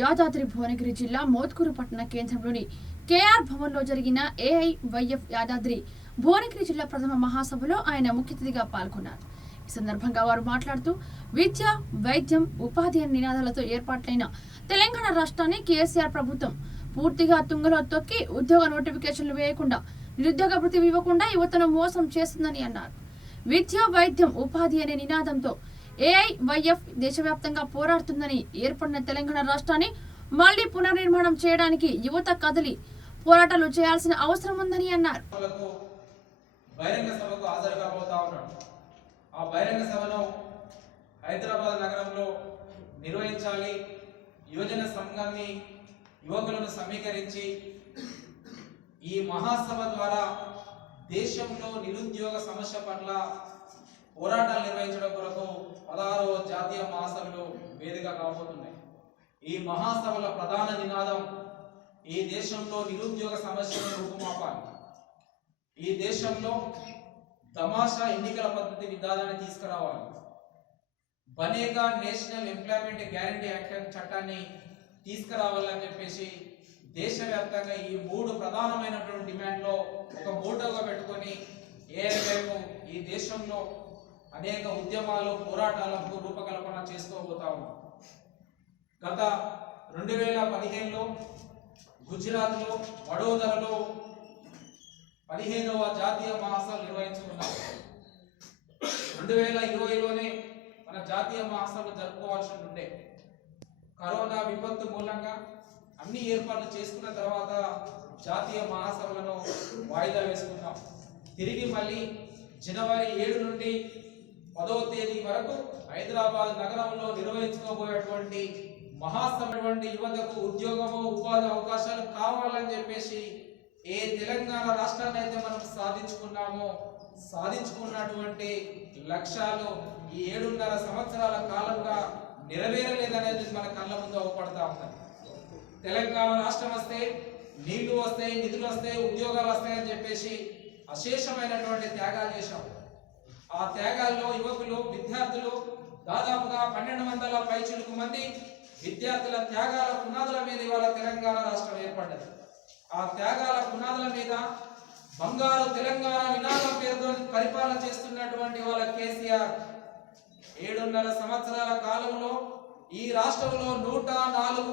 యాదాద్రి భువనగిరి జిల్లా మోత్కూరు పట్టణ కేంద్రంలోని కేఆర్ భవన్లో జరిగిన ఏఐవైఎఫ్ యాదాద్రి భువనగిరి జిల్లా ప్రథమ మహాసభలో ఆయన ముఖ్య అతిథిగా పాల్గొన్నారు. ఈ సందర్భంగా వారు మాట్లాడుతూ విద్య, వైద్యం, ఉపాధి అనే నినాదాలతో ఏర్పాట్లైన తెలంగాణ రాష్ట్రాన్ని కేసీఆర్ ప్రభుత్వం పూర్తిగా తుంగలో తొక్కి ఉద్యోగ నోటిఫికేషన్లు వేయకుండా, నిరుద్యోగ భృతి ఇవ్వకుండా యువతను మోసం చేస్తుందని అన్నారు. విద్య, వైద్యం, ఉపాధి అనే నినాదంతో ఏఐవైఎఫ్ దేశవ్యాప్తంగా పోరాడుతుందని, ఏర్పడిన తెలంగాణ రాష్ట్రాన్ని మళ్లీ పునర్నిర్మాణం చేయడానికి యువత కదిలి పోరాటాలు చేయాల్సిన అవసరం ఉందని అన్నారు. హైదరాబాద్ నగరంలో నిర్వహించాలి. యువజన సంఘాన్ని, యువకులను సమీకరించి ఈ మహాసభ ద్వారా దేశంలో నిరుద్యోగ సమస్య పట్ల పోరాటాలు నిర్వహించడం కొరకు 16వ జాతీయ మహాసభలు వేదిక కాబోతున్నాయి. ఈ మహాసభల ప్రధాన నినాదం ఈ దేశంలో నిరుద్యోగ సమస్యను రూపుమాపాలి. ఈ దేశంలో తమాషా ఎన్నికల పద్ధతి విధానాన్ని తీసుకురావాలి. Banega national employment guarantee act చట్టాన్ని తీసుకురావాలని చెప్పేసి దేశవ్యాప్తంగా ఈ 3 ప్రధానమైనటువంటి డిమాండ్లో ఒక మోటోగా పెట్టుకొని ఏఐవైఎఫ్ ఈ దేశంలో అనేక ఉద్యమాలు, పోరాటాలకు రూపకల్పన చేసుకోబోతా ఉన్నాం. గత 2015లో గుజరాత్లో వడోదరలో 15వ జాతీయ మహాసభ నిర్వహించుకున్నాం. 2020లోనే మన జాతీయ మహాసభ జరుపుకోవాల్సి ఉండే కరోనా విపత్తు మూలంగా అన్ని ఏర్పాట్లు చేసుకున్న తర్వాత జాతీయ మహాసభలను వాయిదా వేసుకున్నాం. తిరిగి మళ్ళీ జనవరి 7 నుండి 10వ తేదీ వరకు హైదరాబాద్ నగరంలో నిర్వహించుకోబోయేటువంటి మహాసభ యువతకు ఉద్యోగము, ఉపాధి అవకాశాలు కావాలని చెప్పేసి ఏ తెలంగాణ రాష్ట్రాన్ని అయితే మనం సాధించుకున్నటువంటి లక్ష్యాలు ఈ 7.5 సంవత్సరాల కాలంగా నెరవేరలేదనేది మన కళ్ళ ముందు అవపడతా ఉన్నాయి. తెలంగాణ రాష్ట్రం వస్తే నీళ్లు వస్తాయి, నిధులు వస్తాయి, ఉద్యోగాలు వస్తాయని చెప్పేసి అశేషమైనటువంటి త్యాగాలు చేశాం. ఆ త్యాగాల్లో యువకులు, విద్యార్థులు దాదాపుగా 1200 పైచిలుకు మంది విద్యార్థుల త్యాగాల పునాదుల మీద ఇవాళ తెలంగాణ రాష్ట్రం ఏర్పడ్డది. ఆ త్యాగాల పునాదుల మీద బంగారు తెలంగాణ నినాదం పేరుతో పరిపాలన చేస్తున్నటువంటి వాళ్ళ కేసీఆర్ 7.5 సంవత్సరాల కాలంలో ఈ రాష్ట్రంలో 104